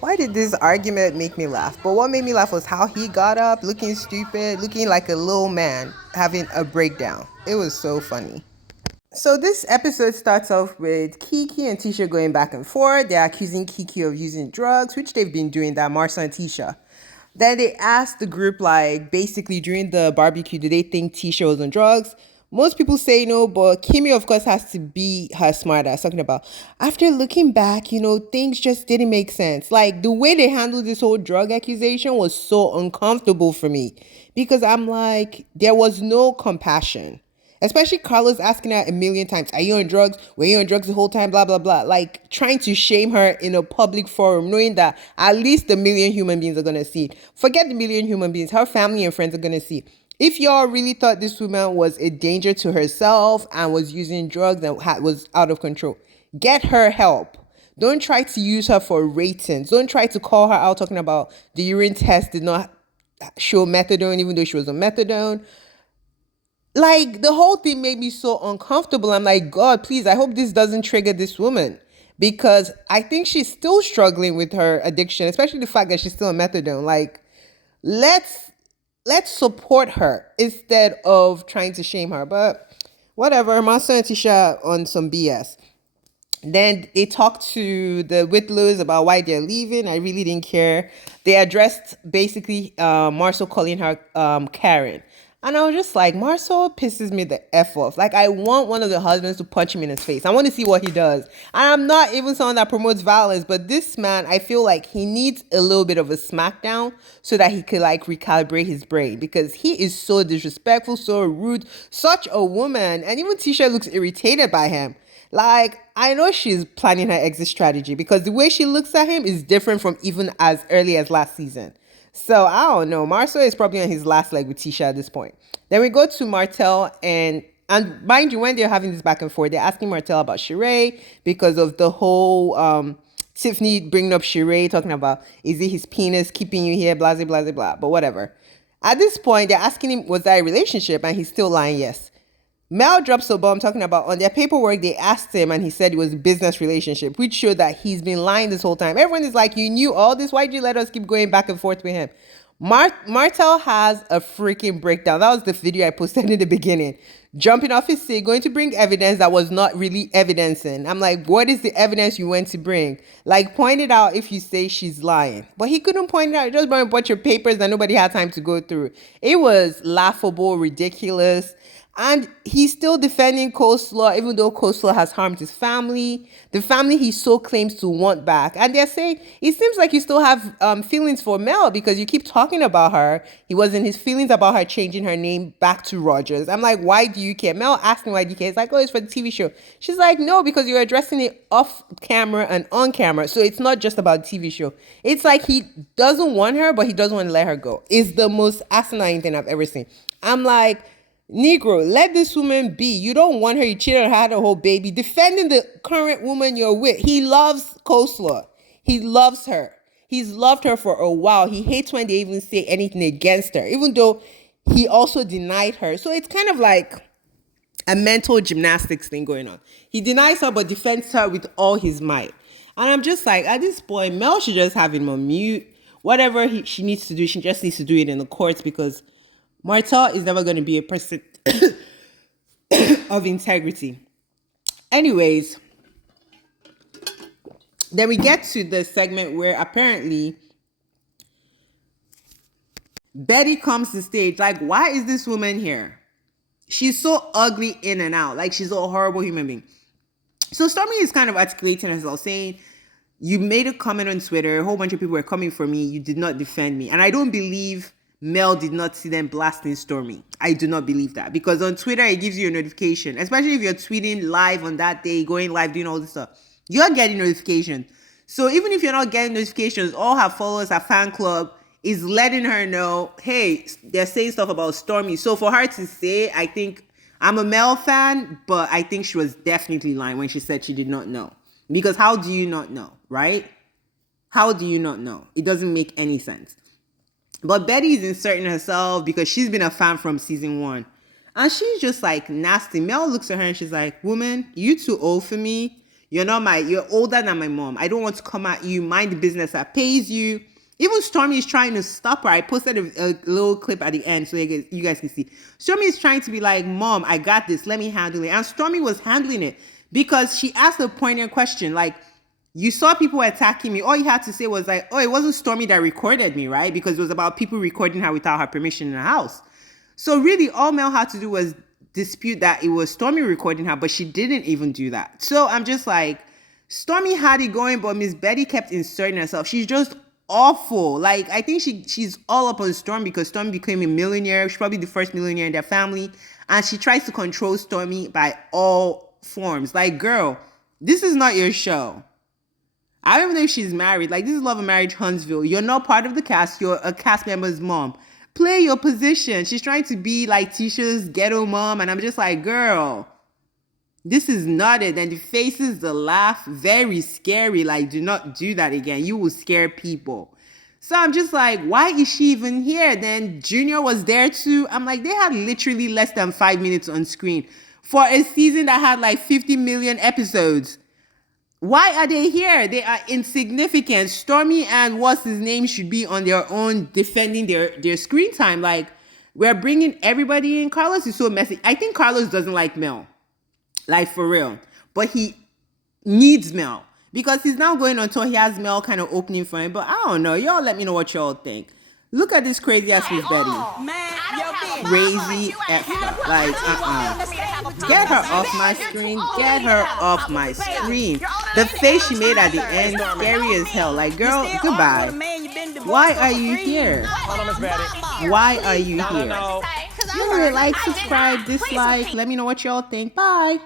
Why did this argument make me laugh? But what made me laugh was how he got up looking stupid, looking like a little man, having a breakdown. It was so funny. So this episode starts off with Keke and Tisha going back and forth. They're accusing Keke of using drugs, which they've been doing that, Marcel and Tisha. Then they asked the group, like, basically during the barbecue, do they think Tisha was on drugs? Most people say no, but Kimmy, of course, has to be her smart ass, talking about, after looking back, things just didn't make sense. Like, the way they handled this whole drug accusation was so uncomfortable for me because I'm like, there was no compassion. Especially Carlos asking her a million times, are you on drugs? Were you on drugs the whole time? Blah, blah, blah. Like trying to shame her in a public forum, knowing that at least a million human beings are going to see it. Forget the million human beings. Her family and friends are going to see it. If y'all really thought this woman was a danger to herself and was using drugs and was out of control, get her help. Don't try to use her for ratings. Don't try to call her out talking about the urine test did not show methadone, even though she was on methadone. Like, the whole thing made me so uncomfortable. I'm like, God, please, I hope this doesn't trigger this woman because I think she's still struggling with her addiction, especially the fact that she's still on methadone. Like, let's support her instead of trying to shame her. But whatever, Master and Tisha on some BS. Then they talked to the Whitlows about why they're leaving. I really didn't care. They addressed basically Marcel calling her Karen. And I was just like, Marcel pisses me the F off. Like, I want one of the husbands to punch him in his face. I want to see what he does. And I'm not even someone that promotes violence, but this man, I feel like he needs a little bit of a smackdown so that he could, like, recalibrate his brain because he is so disrespectful, so rude, such a woman. And even Tisha looks irritated by him. Like, I know she's planning her exit strategy because the way she looks at him is different from even as early as last season. So I don't know. Marcel is probably on his last leg with Tisha at this point. Then we go to Martell and mind you, when they're having this back and forth, they're asking Martell about Sheree because of the whole Tiffany bringing up Sheree, talking about, is it his penis keeping you here, blah, blah, blah, blah, but whatever. At this point, they're asking him, was that a relationship? And he's still lying, yes. Mel drops a bomb talking about on their paperwork, they asked him and he said it was a business relationship, which showed that he's been lying this whole time. Everyone is like, you knew all this? Why'd you let us keep going back and forth with him? Martell has a freaking breakdown. That was the video I posted in the beginning. Jumping off his seat, going to bring evidence that was not really evidencing. I'm like, what is the evidence you went to bring? Like, point it out if you say she's lying. But he couldn't point it out. He just brought a bunch of papers that nobody had time to go through. It was laughable, ridiculous. And he's still defending Coleslaw, even though Coleslaw has harmed his family, the family he so claims to want back. And they're saying, it seems like you still have feelings for Mel because you keep talking about her. He wasn't his feelings about her changing her name back to Rogers. I'm like, why do you care? Mel asked me why do you care. It's like, oh, it's for the TV show. She's like, no, because you're addressing it off camera and on camera. So it's not just about the TV show. It's like he doesn't want her, but he doesn't want to let her go. It's the most asinine thing I've ever seen. I'm like, Negro, let this woman be. You don't want her. You cheated on her, had a whole baby. Defending the current woman you're with. He loves Coleslaw. He loves her. He's loved her for a while. He hates when they even say anything against her, even though he also denied her. So it's kind of like a mental gymnastics thing going on. He denies her but defends her with all his might. And I'm just like, at this point, Mel should just have him on mute. Whatever she needs to do, she just needs to do it in the courts because Martell is never going to be a person of integrity. Anyways, then we get to the segment where apparently Betty comes to stage. Like, why is this woman here? She's so ugly in and out. Like, she's a horrible human being. So Stormy is kind of articulating herself, saying, you made a comment on Twitter. A whole bunch of people were coming for me. You did not defend me. And I don't believe Mel did not see them blasting Stormy. I do not believe that. Because on Twitter, it gives you a notification. Especially if you're tweeting live on that day, going live, doing all this stuff. You're getting notification. So even if you're not getting notifications, all her followers, her fan club, is letting her know, hey, they're saying stuff about Stormy. So for her to say, I think, I'm a Mel fan, but I think she was definitely lying when she said she did not know. Because how do you not know, right? How do you not know? It doesn't make any sense. But Betty is inserting herself because she's been a fan from season 1. And she's just like nasty. Mel looks at her and she's like, woman, you too old for me. You're older than my mom. I don't want to come at you. Mind the business that pays you. Even Stormy is trying to stop her. I posted a little clip at the end so you guys can see. Stormy is trying to be like, Mom, I got this. Let me handle it. And Stormy was handling it because she asked a poignant question. Like, you saw people attacking me. All you had to say was like, oh, it wasn't Stormy that recorded me, right? Because it was about people recording her without her permission in the house. So really, all Mel had to do was dispute that it was Stormy recording her, but she didn't even do that. So I'm just like, Stormy had it going, but Miss Betty kept inserting herself. She's just awful. Like, I think she's all up on Stormy because Stormy became a millionaire. She's probably the first millionaire in their family. And she tries to control Stormy by all forms. Like, girl, this is not your show. I don't even know if she's married. Like, this is Love and Marriage Huntsville. You're not part of the cast. You're a cast member's mom. Play your position. She's trying to be like Tisha's ghetto mom. And I'm just like, girl, this is not it. And the faces, the laugh, very scary. Like, do not do that again. You will scare people. So I'm just like, why is she even here? Then Junior was there too. I'm like, they had literally less than 5 minutes on screen for a season that had like 50 million episodes. Why are they here? They are insignificant. Stormy and what's his name should be on their own defending their screen time. Like, we're bringing everybody in. Carlos is so messy. I think Carlos doesn't like Mel. Like, for real. But he needs Mel. Because he's now going on tour. He has Mel kind of opening for him. But I don't know. Y'all let me know what y'all think. Look at this crazy ass Miss Betty. Crazy F. Like, Get her off my screen. Get her off my screen. The face she made at the end, scary as hell. Like, girl, goodbye. Why are you here? Why are you here? Like, subscribe, dislike. Let me know what y'all think. Bye.